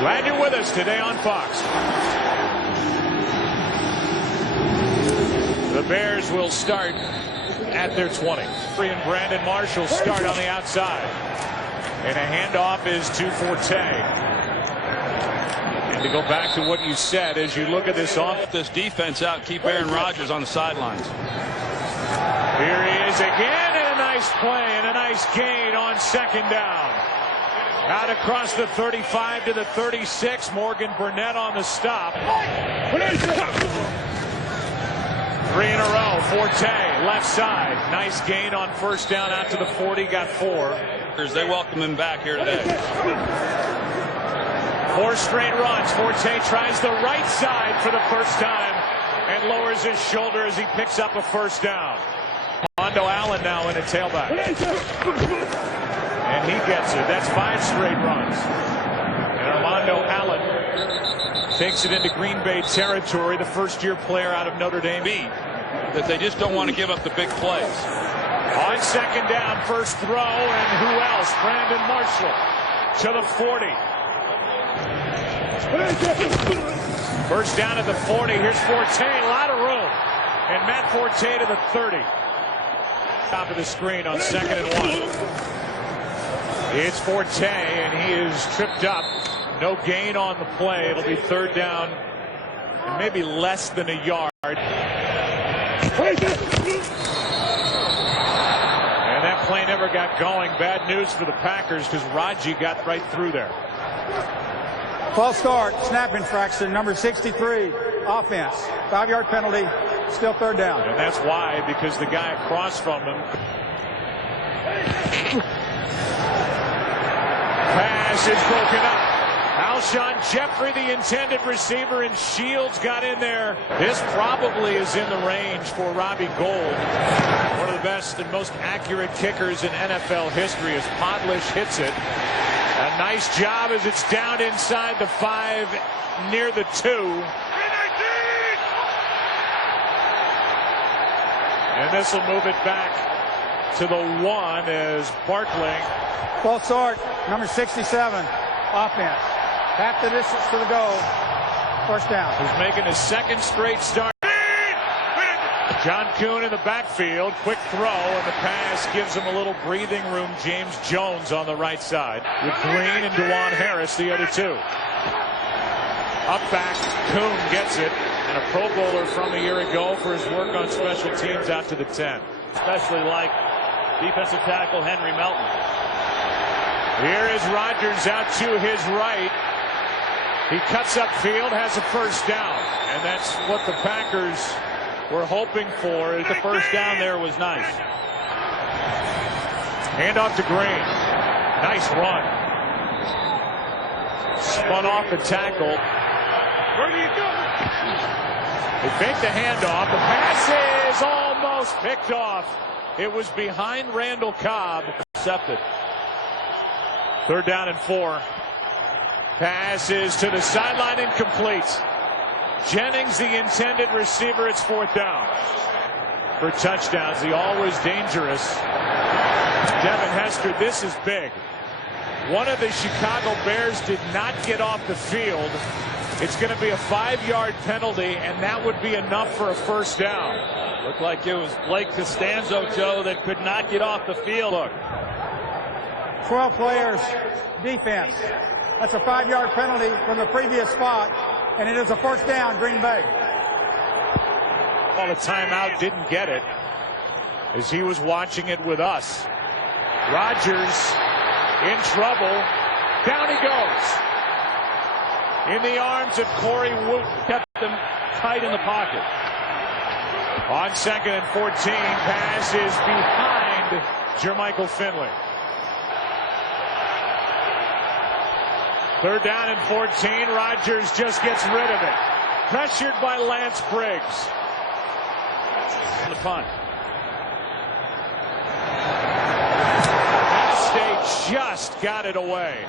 Glad you're with us today on Fox. The Bears will start at their 20. And Brandon Marshall start on the outside. And a handoff is to Forte. And to go back to what you said as you look at this defense out, keep Aaron Rodgers on the sidelines. Here he is again, and a nice play and a nice gain on second down. Out across the 35 to the 36. Morgan Burnett on the stop. 3 in a row. Forte, left side. Nice gain on first down out to the 40. Got 4. They welcome him back here today. 4 straight runs. Forte tries the right side for the first time and lowers his shoulder as he picks up a first down. Armando Allen now in a tailback. And he gets it. That's 5 straight runs. And Armando Allen takes it into Green Bay territory. The first-year player out of Notre Dame. That they just don't want to give up the big plays. On second down, first throw, and who else? Brandon Marshall to the 40. First down at the 40. Here's Forte. A lot of room. And Matt Forte to the 30. Top of the screen on 2nd and 1. It's Forte, and he is tripped up. No gain on the play. It'll be 3rd down and maybe less than a yard. And that play never got going. Bad news for the Packers because Raji got right through there. False start, snap infraction, number 63, offense. 5-yard penalty, still 3rd down. And that's why, because the guy across from him. Pass is broken up. Alshon Jeffrey, the intended receiver, and Shields got in there. This probably is in the range for Robbie Gould. One of the best and most accurate kickers in NFL history as Podlish hits it. A nice job as it's down inside the 5 near the 2. And this will move it back to the 1 as Barkley. False start, number 67, offense. Half the distance to the goal. First down. He's making his 2nd straight start. John Kuhn in the backfield. Quick throw, and the pass gives him a little breathing room. James Jones on the right side. With Green and DeJuan Harris, the other 2. Up back, Kuhn gets it. And a Pro Bowler from a year ago for his work on special teams out to the 10. Especially like defensive tackle Henry Melton. Here is Rodgers out to his right. He cuts upfield, has a first down. And that's what the Packers were hoping for. The first down there was nice. Hand off to Green. Nice run. Spun off the tackle. Where do you go? They fake the handoff. The pass is almost picked off. It was behind Randall Cobb. Accepted. 3rd down and 4. Passes to the sideline, incomplete. Jennings, the intended receiver. It's 4th down. For touchdowns, the always dangerous Devin Hester. This is big. One of the Chicago Bears did not get off the field. It's going to be a 5-yard penalty, and that would be enough for a first down. Looked like it was Blake Costanzo, Joe, that could not get off the field. Look. 12 players, defense. That's a 5-yard penalty from the previous spot, and it is a first down, Green Bay. Well, the timeout didn't get it as he was watching it with us. Rodgers in trouble. Down he goes. In the arms of Corey Woot. Kept them tight in the pocket. On 2nd and 14, pass is behind Jermichael Finley. 3rd down and 14. Rodgers just gets rid of it. Pressured by Lance Briggs. The punt. State just got it away.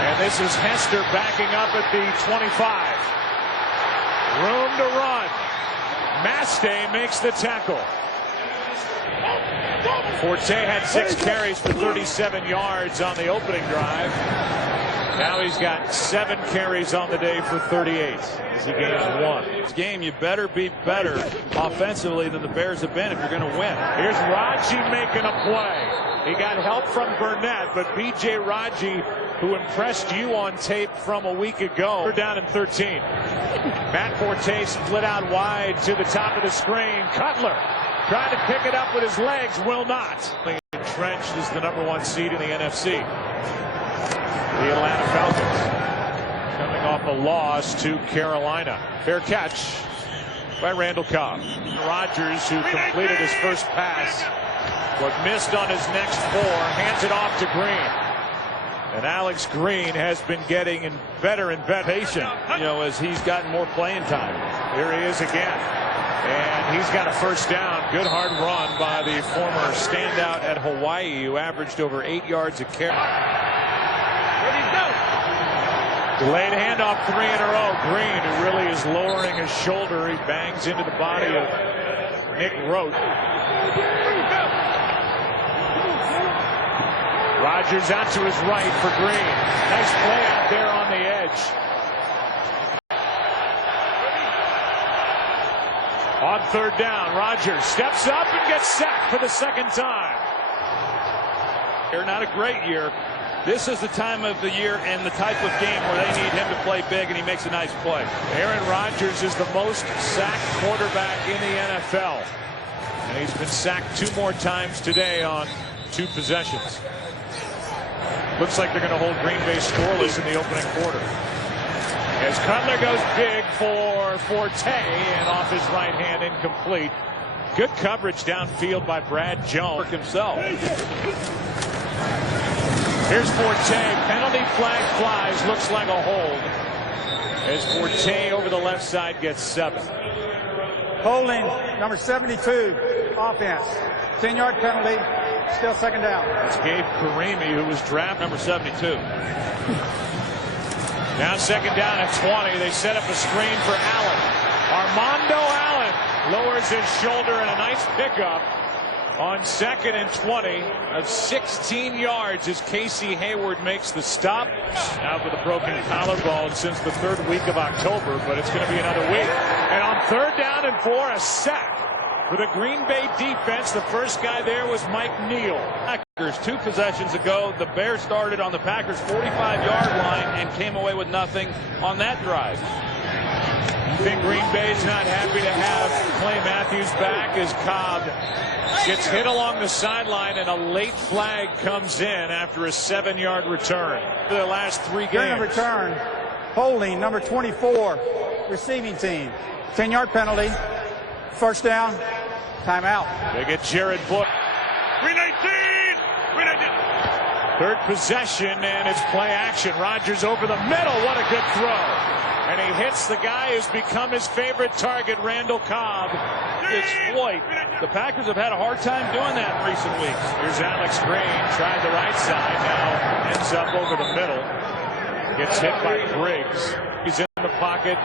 And this is Hester backing up at the 25. Room to run. Mastay makes the tackle. Forte had 6 carries for 37 yards on the opening drive. Now he's got 7 carries on the day for 38 as he gains 1. This game, you better be better offensively than the Bears have been if you're going to win. Here's Raji making a play. He got help from Burnett, but B.J. Raji, who impressed you on tape from a week ago, we're down in 13. Matt Forte split out wide to the top of the screen. Cutler trying to pick it up with his legs, will not. Entrenched is the #1 seed in the NFC. The Atlanta Falcons coming off a loss to Carolina. Fair catch by Randall Cobb. Rodgers, who completed his first pass but missed on his next 4, hands it off to Green. And Alex Green has been getting better and better. Patient, as he's gotten more playing time. Here he is again. And he's got a first down. Good hard run by the former standout at Hawaii, who averaged over 8 yards a carry. Delayed handoff 3 in a row. Green, who really is lowering his shoulder. He bangs into the body of Nick Rote. Rodgers out to his right for Green. Nice play out there on the edge. On 3rd down, Rodgers steps up and gets sacked for the 2nd time. They're not a great year. This is the time of the year and the type of game where they need him to play big, and he makes a nice play. Aaron Rodgers is the most sacked quarterback in the NFL. And he's been sacked 2 more times today on 2 possessions. Looks like they're going to hold Green Bay scoreless in the opening quarter. As Cutler goes big for Forte, and off his right hand, incomplete. Good coverage downfield by Brad Jones Himself. Here's Forte. Penalty flag flies. Looks like a hold. As Forte over the left side gets 7. Holding number 72, offense. 10-yard penalty. Still 2nd down. It's Gabe Karimi, who was drafted Number 72. Now 2nd down at 20. They set up a screen for Allen. Armando Allen lowers his shoulder, and a nice pickup on 2nd and 20 of 16 yards as Casey Hayward makes the stop. Out with a broken collarbone since the 3rd week of October, but it's going to be another week. And on 3rd down and 4, a sack for the Green Bay defense. The first guy there was Mike Neal. Packers 2 possessions ago, the Bears started on the Packers 45-yard line and came away with nothing on that drive. I think Green Bay's not happy to have Clay Matthews back as Cobb gets hit along the sideline, and a late flag comes in after a 7-yard return. For the last 3 games. During the return, holding number 24, receiving team. 10-yard penalty. 1st down. Timeout. They get Jared Book. 3rd possession, and it's play action. Rodgers over the middle. What a good throw. And he hits the guy who's become his favorite target, Randall Cobb. Exploit. The Packers have had a hard time doing that in recent weeks. Here's Alex Green. Tried the right side. Now ends up over the middle. Gets hit by Briggs. He's in the pocket.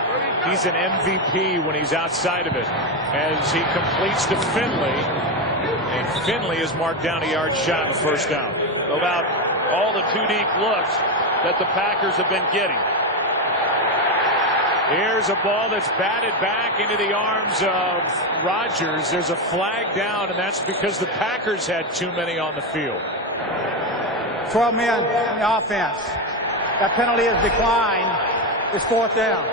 He's an MVP when he's outside of it, as he completes to Finley. And Finley is marked down a yard shy of 1st down. About all the 2 deep looks that the Packers have been getting. Here's a ball that's batted back into the arms of Rodgers. There's a flag down, and that's because the Packers had too many on the field. 12 men in the offense. That penalty is declined. It's 4th down.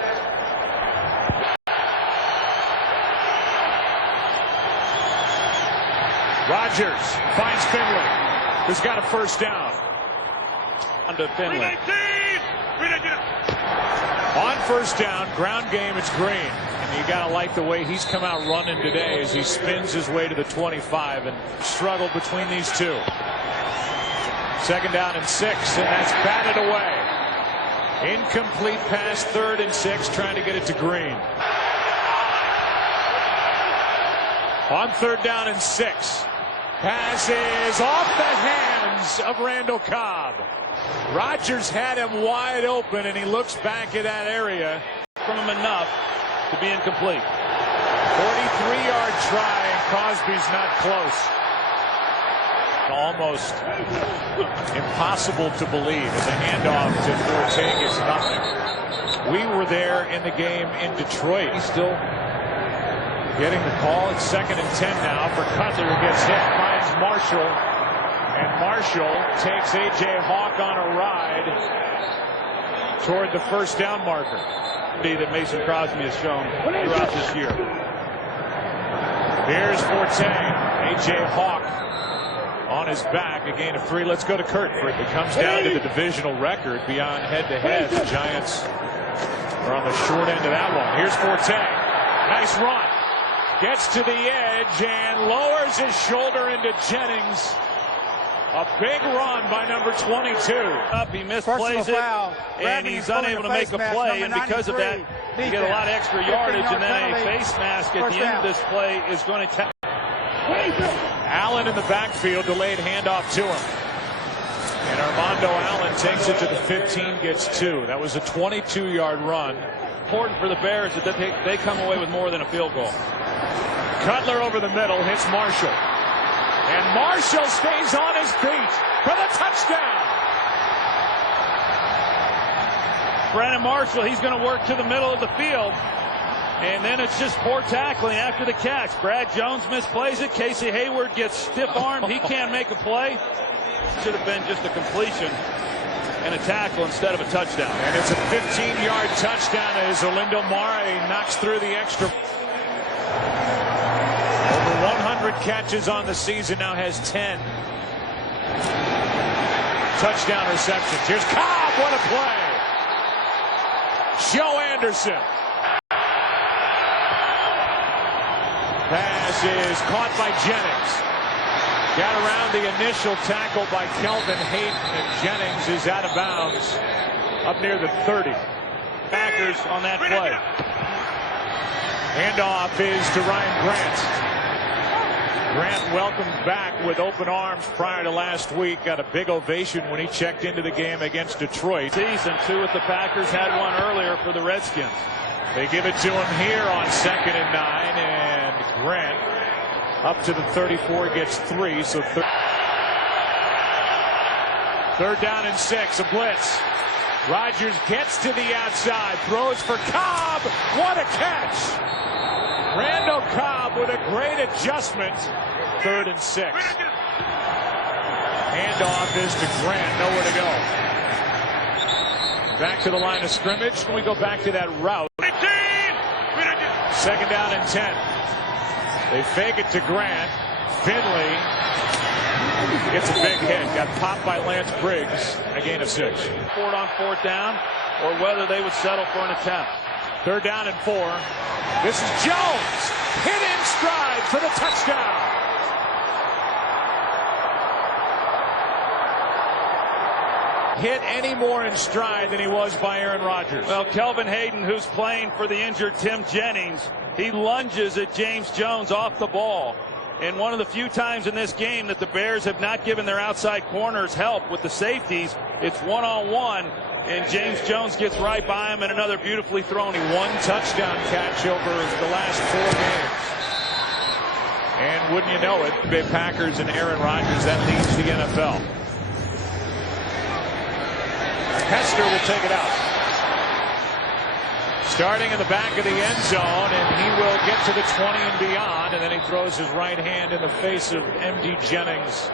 Rodgers finds Finley, who's got a 1st down. Under Finley. On 1st down, ground game, it's Green. And you got to like the way he's come out running today as he spins his way to the 25 and struggled between these 2. 2nd down and 6, and that's batted away. Incomplete pass, 3rd and 6, trying to get it to Green. On 3rd down and 6. Pass is off the hands of Randall Cobb. Rodgers had him wide open, and he looks back at that area. From him enough to be incomplete. 43-yard try, and Crosby's not close. almost impossible to believe as a handoff to Forte gets nothing. We were there in the game in Detroit. He's still getting the call. It's 2nd and 10 now for Cutler, who gets hit, finds Marshall, and Marshall takes A.J. Hawk on a ride toward the first down marker that Mason Crosby has shown throughout this year. Here's Forte. A.J. Hawk on his back, a gain of 3. Let's go to Kurt. It comes down to the divisional record beyond head-to-head. The Giants are on the short end of that one. Here's Forte. Nice run. Gets to the edge and lowers his shoulder into Jennings. A big run by number 22. He misplays it, and he's unable to make a play, and because of that, you get a lot of extra yardage, and then a face mask at the end of this play is going to tap. Allen in the backfield, delayed handoff to him. And Armando Allen takes it to the 15, gets 2. That was a 22-yard run. Important for the Bears that they come away with more than a field goal. Cutler over the middle, hits Marshall. And Marshall stays on his feet for the touchdown. Brandon Marshall, he's going to work to the middle of the field. And then it's just poor tackling after the catch. Brad Jones misplays it. Casey Hayward gets stiff-armed. He can't make a play. Should have been just a completion and a tackle instead of a touchdown. And it's a 15-yard touchdown as Orlando Mare knocks through the extra. Over 100 catches on the season, now has 10 touchdown receptions. Here's Cobb, what a play. Joe Anderson. Pass is caught by Jennings. Got around the initial tackle by Kelvin Hayden, and Jennings is out of bounds up near the 30. Packers on that play. Handoff is to Ryan Grant. Grant welcomed back with open arms prior to last week. Got a big ovation when he checked into the game against Detroit. Season 2 with the Packers, had one earlier for the Redskins. They give it to him here on 2nd and 9, and Grant up to the 34 gets 3. So 3rd down and 6, a blitz. Rodgers gets to the outside, throws for Cobb. What a catch! Randall Cobb with a great adjustment. 3rd and 6. Handoff is to Grant, nowhere to go. Back to the line of scrimmage. Can we go back to that route? 2nd down and 10. They fake it to Grant. Finley gets a big hit. Got popped by Lance Briggs. A gain of 6. Ford on 4th down, or whether they would settle for an attempt. 3rd down and 4. This is Jones. Hit in stride for the touchdown. Hit any more in stride than he was by Aaron Rodgers. Well, Kelvin Hayden, who's playing for the injured Tim Jennings, he lunges at James Jones off the ball. And one of the few times in this game that the Bears have not given their outside corners help with the safeties, it's one-on-one, and James Jones gets right by him, and another beautifully thrown. 1 touchdown catch over the last 4 games. And wouldn't you know it, the Packers and Aaron Rodgers, that leads the NFL. Hester will take it out. Starting in the back of the end zone, and he will get to the 20 and beyond, and then he throws his right hand in the face of M.D. Jennings.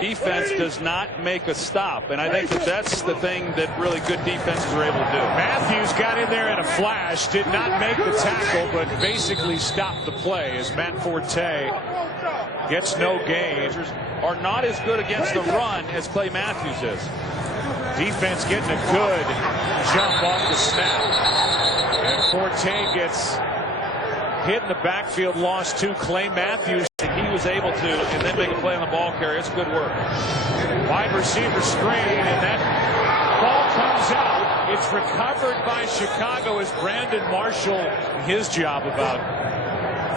Defense does not make a stop, and I think that's the thing that really good defenses are able to do. Matthews got in there in a flash, did not make the tackle, but basically stopped the play as Matt Forte gets no gain. Are not as good against the run as Clay Matthews is. Defense getting a good jump off the snap. And Forte gets hit in the backfield, lost 2. Clay Matthews. He was able to, and then make a play on the ball carrier. It's good work. Wide receiver screen, and that ball comes out. It's recovered by Chicago as Brandon Marshall, his job about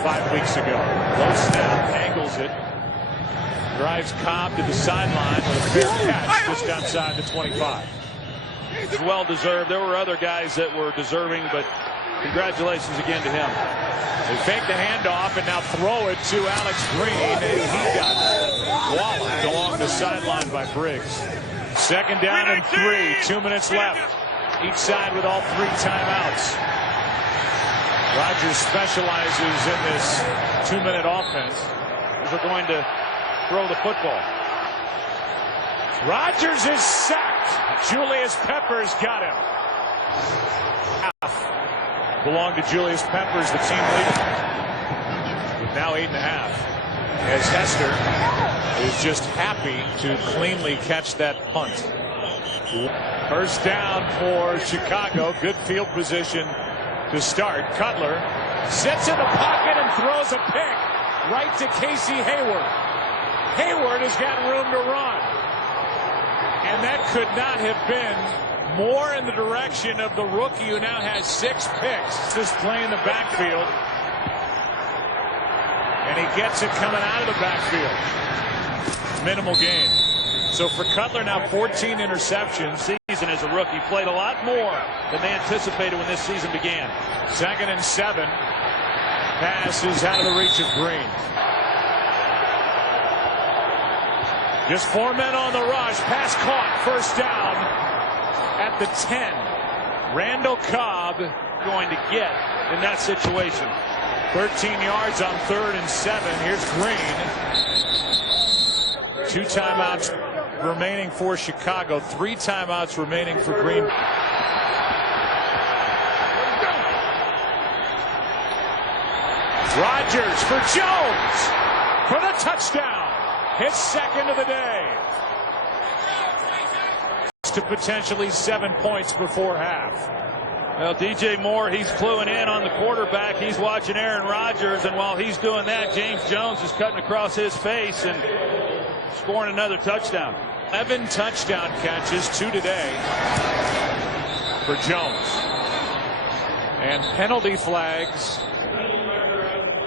5 weeks ago. Low snap, angles it. Drives Cobb to the sideline with a fair catch just outside the 25. It's well deserved. There were other guys that were deserving, but congratulations again to him. They fake the handoff and now throw it to Alex Green, and he got walloped along along the sideline by Briggs. Second down and 3, 2 minutes left. Each side with all 3 timeouts. Rodgers specializes in this 2-minute offense. We're going to throw the football. Rodgers is sacked. Julius Peppers got him. Half belonged to Julius Peppers, the team leader. With now 8.5. As Hester is just happy to cleanly catch that punt. First down for Chicago. Good field position to start. Cutler sits in the pocket and throws a pick right to Casey Hayward. Hayward has got room to run. And that could not have been more in the direction of the rookie who now has 6 picks. Just playing the backfield. And he gets it coming out of the backfield. Minimal gain. So for Cutler now 14 interceptions. Season as a rookie played a lot more than they anticipated when this season began. 2nd and 7. Pass is out of the reach of Green. Just 4 men on the rush. Pass caught. First down at the 10. Randall Cobb Going to get in that situation. 13 yards on 3rd and 7. Here's Green. 2 timeouts remaining for Chicago. 3 timeouts remaining for Green. Rodgers for Jones for the touchdown. His 2nd of the day. To potentially 7 points before half. Well, DJ Moore, he's cluing in on the quarterback. He's watching Aaron Rodgers, and while he's doing that, James Jones is cutting across his face and scoring another touchdown. 11 touchdown catches, 2 today for Jones. And penalty flags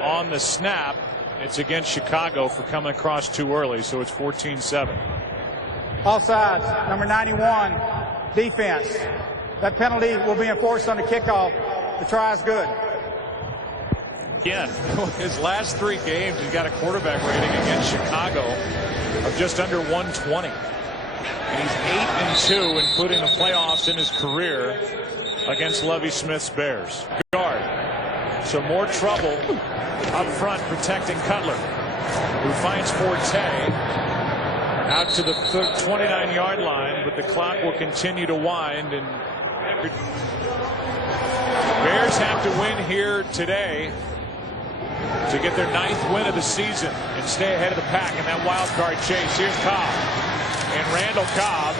on the snap. It's against Chicago for coming across too early, so it's 14-7. Offsides, number 91, defense. That penalty will be enforced on the kickoff. The try is good. Again, his last 3 games, he's got a quarterback rating against Chicago of just under 120. And he's 8-2, including the playoffs in his career against Lovie Smith's Bears. Guard. So more trouble up front protecting Cutler, who finds Forte out to the 29-yard line, but the clock will continue to wind, and Bears have to win here today to get their 9th win of the season and stay ahead of the pack in that wild card chase. Here's Cobb, and Randall Cobb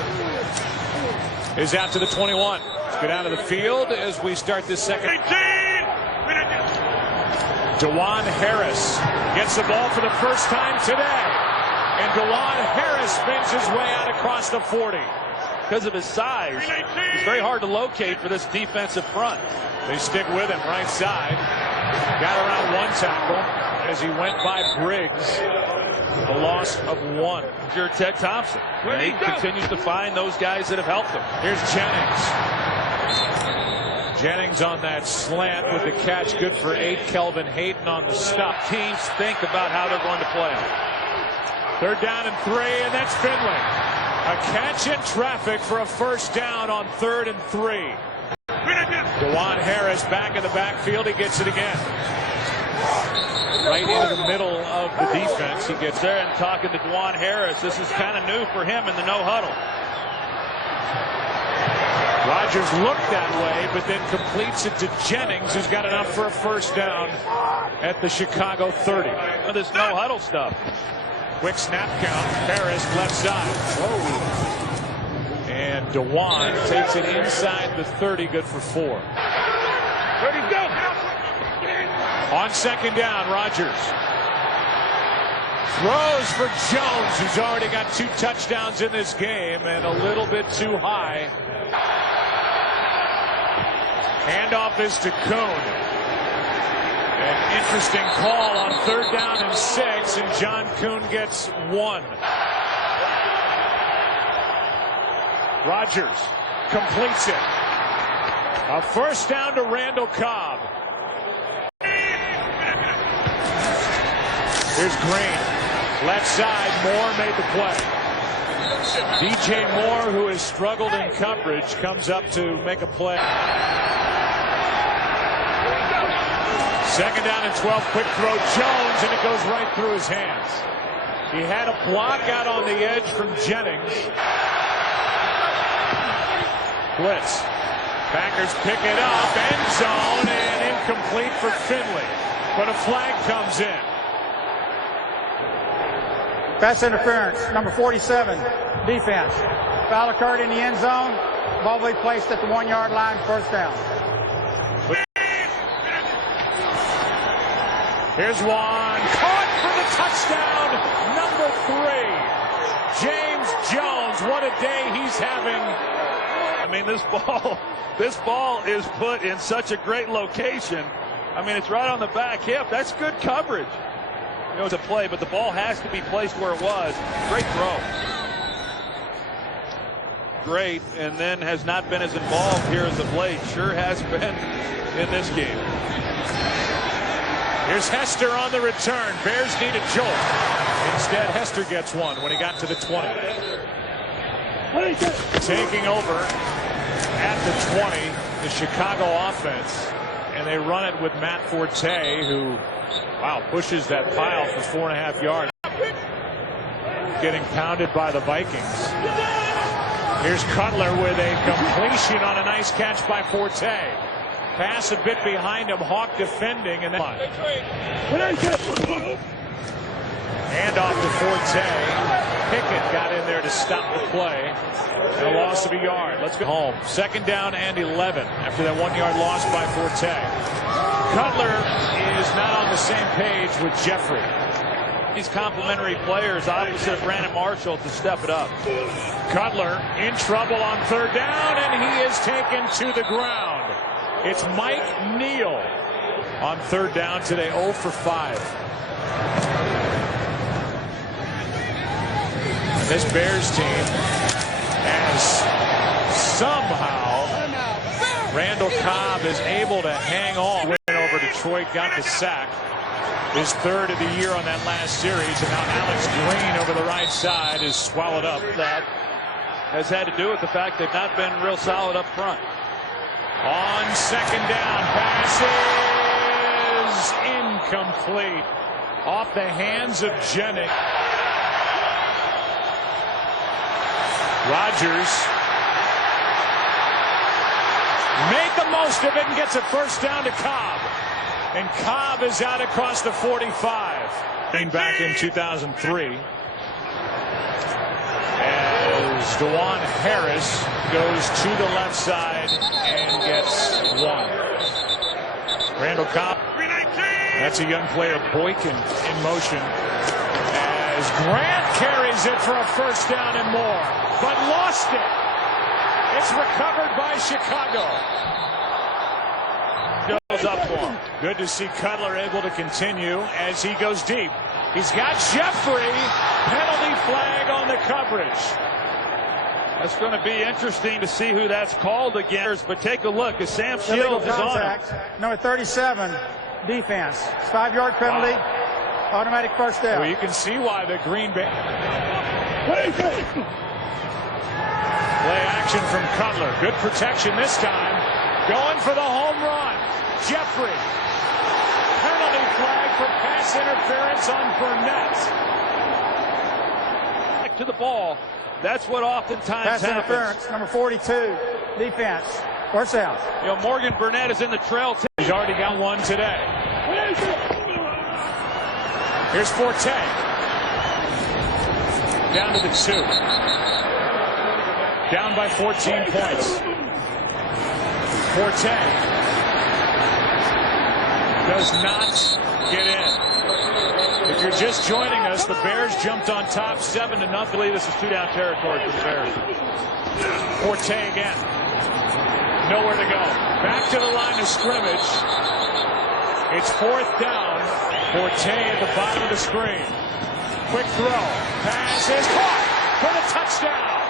is out to the 21. Let's get out of the field as we start this second. DeJuan Harris gets the ball for the first time today. And DeJuan Harris spins his way out across the 40. Because of his size, he's very hard to locate for this defensive front. They stick with him right side. Got around 1 tackle as he went by Briggs. A loss of 1. Here's Ted Thompson. And he continues to find those guys that have helped him. Here's Jennings on that slant with the catch. Good for 8. Kelvin Hayden on the stop. Teams think about how they're going to play him. 3rd down and 3, and that's Finley. A catch in traffic for a first down on 3rd and 3. DeJuan Harris back in the backfield. He gets it again. Right into the middle of the defense. He gets there and talking to DeJuan Harris. This is kind of new for him in the no huddle. Rodgers looked that way, but then completes it to Jennings, who's got enough for a first down at the Chicago 30. Well, this no huddle stuff. Quick snap count. Harris left side. Whoa. And DeJuan takes it inside the 30. Good for 4. Where'd he go? On 2nd down, Rodgers throws for Jones, who's already got 2 touchdowns in this game, and a little bit too high. Handoff is to Kuhn. An interesting call on 3rd down and 6, and John Kuhn gets 1. Rodgers completes it. A first down to Randall Cobb. Here's Green. Left side, Moore made the play. DJ Moore, who has struggled in coverage, comes up to make a play. Second down and 12. Quick throw, Jones, and it goes right through his hands. He had a block out on the edge from Jennings. Blitz. Packers pick it up, end zone, and incomplete for Finley. But a flag comes in. Pass interference, number 47, defense. Foul occurred in the end zone. Ball will be placed at the 1 yard line, first down. Here's one. Caught for the touchdown, number 3. James Jones, what a day he's having. I mean, this ball is put in such a great location. I mean, it's right on the back hip. That's good coverage. You know, it's a play, but the ball has to be placed where it was. Great throw. Great, and then has not been as involved here as of late. Sure has been in this game. Here's Hester on the return. Bears need a jolt. Instead, Hester gets one when he got to the 20. Taking over at the 20, the Chicago offense. And they run it with Matt Forte, who, wow, pushes that pile for 4.5 yards. Getting pounded by the Vikings. Here's Cutler with a completion on a nice catch by Forte. Pass a bit behind him, Hawk defending, and then hand off to Forte. Pickett got in there to stop the play. And a loss of a yard. Let's go home. Second down and 11 after that 1 yard loss by Forte. Cutler is not on the same page with Jeffrey. These complementary players opposite of Brandon Marshall to step it up. Cutler in trouble on third down, and he is taken to the ground. It's Mike Neal on third down today, 0 for 5. This Bears team has somehow, Randall Cobb is able to hang on. Went over Detroit, got the sack. His third of the year on that last series, and now Alex Green over the right side is swallowed up. That has had to do with the fact they've not been real solid up front. On second down, passes incomplete. Off the hands of Jennings. Rodgers made the most of it and gets a first down to Cobb. And Cobb is out across the 45. Back in 2003. As DeJuan Harris goes to the left side and gets one. Randall Cobb. That's a young player, Boykin, in motion. As Grant carries it for a first down and more, but lost it. It's recovered by Chicago. Goes up for him. Good to see Cutler able to continue as he goes deep. He's got Jeffrey. Penalty flag on the coverage. That's going to be interesting to see who that's called against. But take a look as Sam Shields is on him. Number 37, defense. 5 yard penalty. Wow. Automatic first down. Well, you can see why the Green Bay. Play action from Cutler. Good protection this time. Going for the home run. Jeffrey. Penalty flag for pass interference on Burnett. Back to the ball. That's what oftentimes pass happens. Interference. Number 42, defense. First down. You know, Morgan Burnett is in the trail. He's already got one today. Here's Forte. Down to the 2. Down by 14 points. Forte does not get in. If you're just joining us, the Bears jumped on top 7-0. I believe this is 2-down territory for the Bears. Forte again. Nowhere to go. Back to the line of scrimmage. It's 4th down. Forte at the bottom of the screen. Quick throw. Pass is caught for the touchdown.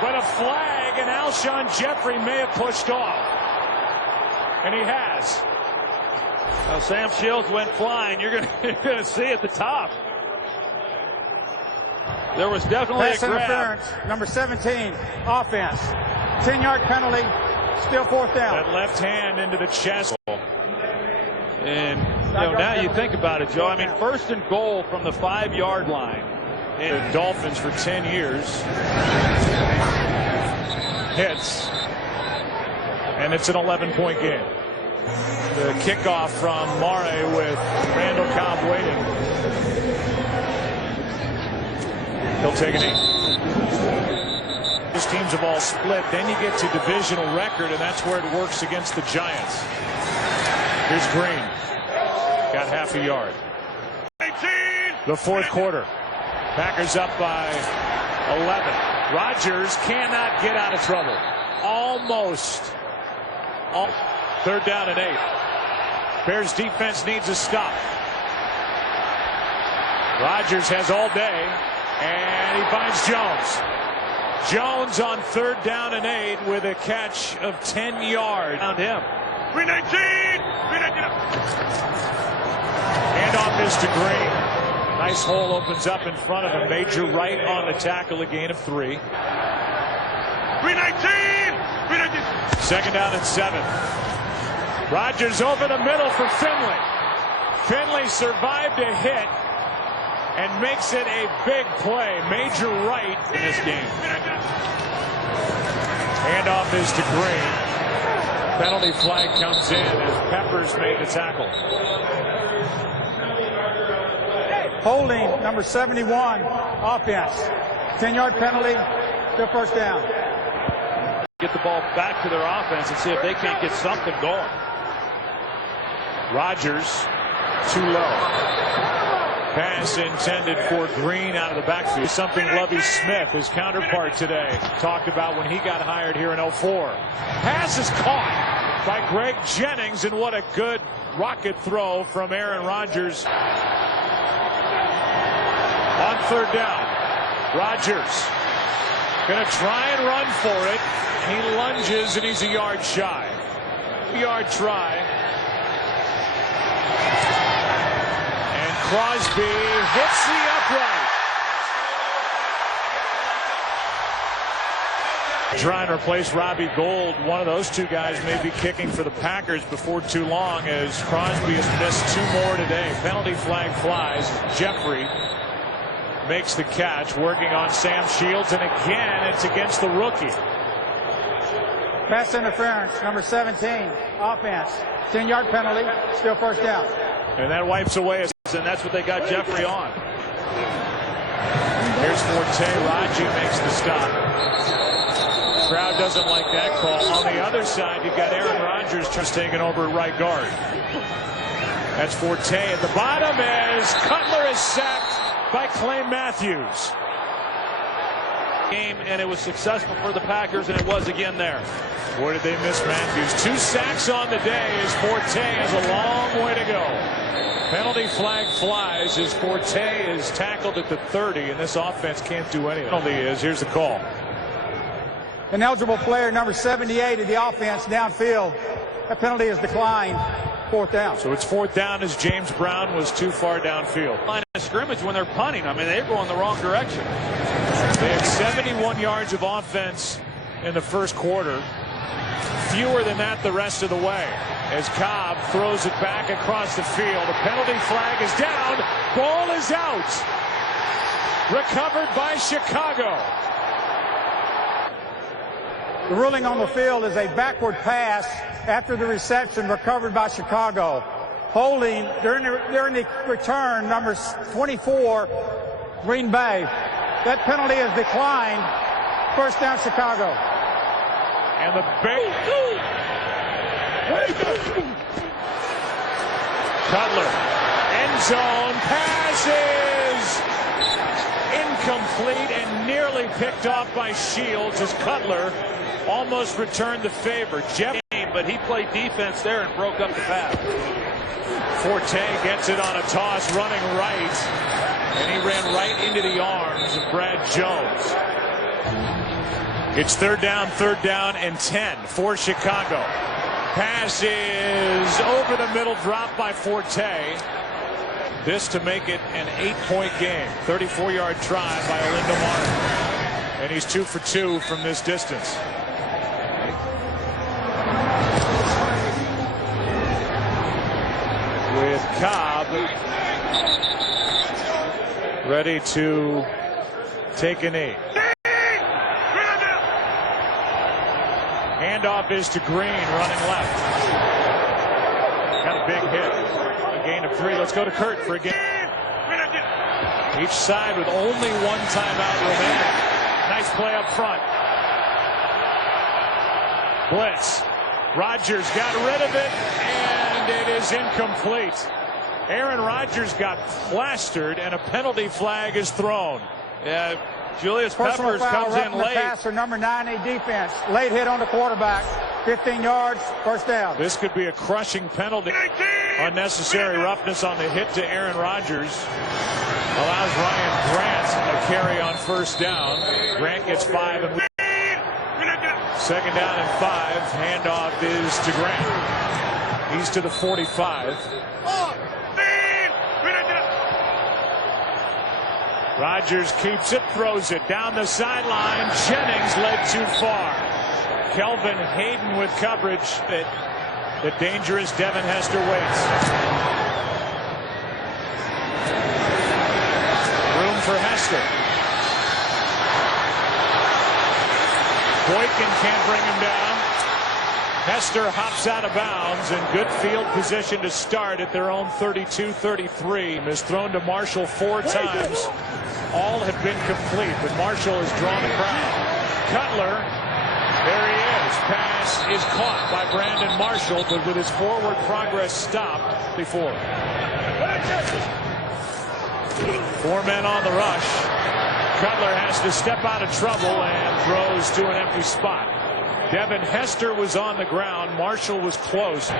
But a flag, and Alshon Jeffrey may have pushed off. And he has. Well, Sam Shields went flying. You're going to see at the top. There was definitely Pass a grab. interference, number 17, offense. 10-yard penalty, still fourth down. That left hand into the chest. And now you think about it, Joe. I mean, first and goal from the 5-yard line. And the Dolphins for 10 years. Hits. And it's an 11-point game. The kickoff from Mare with Randall Cobb waiting. He'll take a knee. These teams have all split. Then you get to divisional record, and that's where it works against the Giants. Here's Green. Got half a yard. 18. The fourth quarter. Packers up by 11. Rodgers cannot get out of trouble. Almost. Third down and 8. Bears defense needs a stop. Rodgers has all day, and he finds Jones. Jones on third down and 8 with a catch of 10 yards. Found him. 319. Handoff is to Green. Nice hole opens up in front of him. Major right on the tackle, a gain of 3. 319. Second down and 7. Rodgers over the middle for Finley. Finley survived a hit and makes it a big play. Major right in this game. Handoff is to Green. Penalty flag comes in as Peppers made the tackle. Holding, number 71, offense. 10-yard penalty, still first down. Get the ball back to their offense and see if they can't get something going. Rodgers, too low. Pass intended for Green out of the backfield. Something Lovie Smith, his counterpart today, talked about when he got hired here in 04. Pass is caught by Greg Jennings, and what a good rocket throw from Aaron Rodgers. On third down, Rodgers gonna try and run for it. He lunges and he's a yard shy. Yard try. And Crosby hits the upright. Trying to replace Robbie Gould. One of those two guys may be kicking for the Packers before too long, as Crosby has missed 2 more today. Penalty flag flies. Jeffrey makes the catch, working on Sam Shields, and again it's against the rookie. Pass interference, number 17, offense. 10-yard penalty, still first down. And that wipes away, And that's what they got Jeffrey on. Here's Forte. Raji makes the stop. Crowd doesn't like that call. On the other side, you've got Aaron Rodgers just taking over at right guard. That's Forte at the bottom as Cutler is sacked by Clay Matthews. Game, and it was successful for the Packers, and it was again there. Boy, did they miss Matthews. 2 sacks on the day as Forte has a long way to go. Penalty flag flies as Forte is tackled at the 30, and this offense can't do anything. Penalty is, here's the call. An eligible player, number 78 of the offense, downfield. That penalty is declined. Fourth down. So it's fourth down as James Brown was too far downfield. Line of scrimmage when they're punting. I mean, they're going the wrong direction. They had 71 yards of offense in the first quarter. Fewer than that the rest of the way. As Cobb throws it back across the field. The penalty flag is down. Ball is out. Recovered by Chicago. The ruling on the field is a backward pass after the reception, recovered by Chicago. Holding during the return, number 24, Green Bay. That penalty is declined. First down, Chicago. And the Cutler, end zone, passes incomplete and nearly picked off by Shields as Cutler almost returned the favor. But he played defense there and broke up the pass. Forte gets it on a toss, running right, and he ran right into the arms of Brad Jones. It's third down and 10 for Chicago. Pass is over the middle, dropped by Forte. This to make it an 8-point game. 34-yard try by Olindo Martin. And he's 2 for 2 from this distance. With Cobb ready to take a knee. Handoff is to Green, running left. Got a big hit. A gain of 3. Let's go to Kurt for a game. Each side with only one timeout remaining. Nice play up front. Blitz. Rodgers got rid of it, and it is incomplete. Aaron Rodgers got plastered, and a penalty flag is thrown. Yeah, Julius Peppers comes in late. Passer, number 90 defense. Late hit on the quarterback. 15 yards, first down. This could be a crushing penalty. Unnecessary roughness on the hit to Aaron Rodgers. Allows Ryan Grant a carry on first down. Grant gets 5 and 2nd down and 5. Handoff is to Grant. He's to the 45. Rodgers keeps it, throws it down the sideline. Jennings led too far. Kelvin Hayden with coverage. The dangerous Devin Hester waits. Room for Hester. Boykin can't bring him down. Hester hops out of bounds, and good field position to start at their own 32-33. Has thrown to Marshall 4 times. All have been complete, but Marshall has drawn the crowd. Cutler, there he is. Pass is caught by Brandon Marshall, but with his forward progress stopped before. 4 men on the rush. Cutler has to step out of trouble and throws to an empty spot. Devin Hester was on the ground. Marshall was close.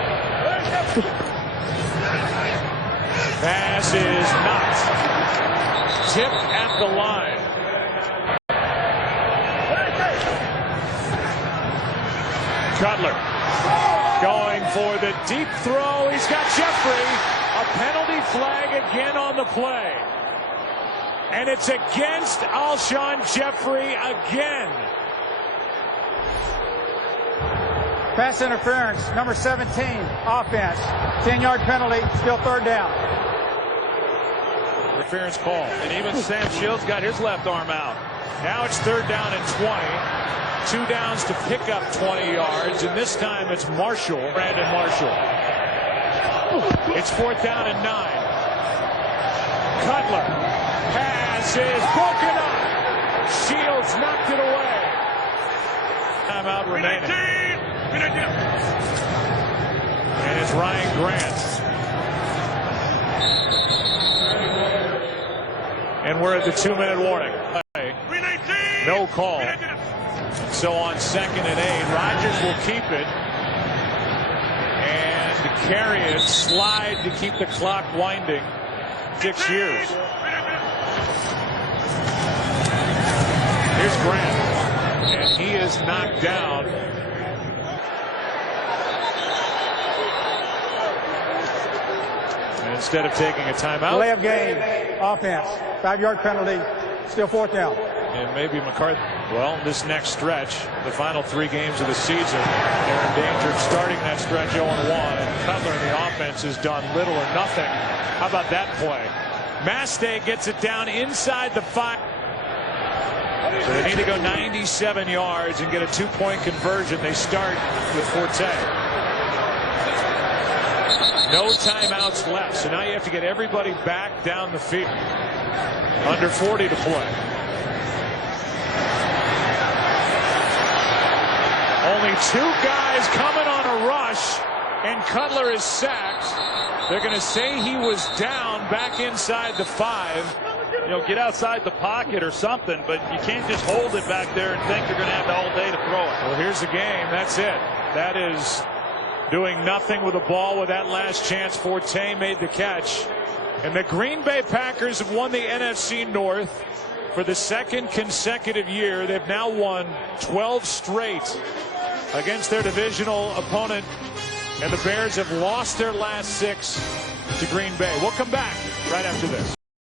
Pass is not. Tip at the line. Cutler going for the deep throw. He's got Jeffrey. A penalty flag again on the play. And it's against Alshon Jeffrey again. Pass interference, number 17, offense. 10-yard penalty, still 3rd down. Interference call. And even Sam Shields got his left arm out. Now it's 3rd down and 20. 2 downs to pick up 20 yards, and this time it's Marshall, Brandon Marshall. It's 4th down and 9. Cutler. Pass is broken up. Shields knocked it away. Timeout remaining. And it's Ryan Grant. And we're at the 2-minute warning. No call. So on 2nd and 8, Rodgers will keep it and carry it, slide to keep the clock winding. 6 years. Here's Grant, and he is knocked down. And instead of taking a timeout, Delay of game, offense, 5-yard penalty, still 4th down. And maybe McCarthy. Well, this next stretch, the final 3 games of the season, they're in danger of starting that stretch 0-1. And Cutler in the offense has done little or nothing. How about that play? Mastay gets it down inside the 5. So they need to go 97 yards and get a 2-point conversion. They start with Forte. No timeouts left. So now you have to get everybody back down the field. Under 40 to play. Only 2 guys coming on a rush, and Cutler is sacked. They're going to say he was down back inside the 5. You know, get outside the pocket or something, but you can't just hold it back there and think you're going to have all day to throw it. Well, here's the game. That's it. That is doing nothing with the ball with that last chance. Forte made the catch. And the Green Bay Packers have won the NFC North for the 2nd consecutive year. They've now won 12 straight against their divisional opponent. And the Bears have lost their last 6 to Green Bay. We'll come back. right after this.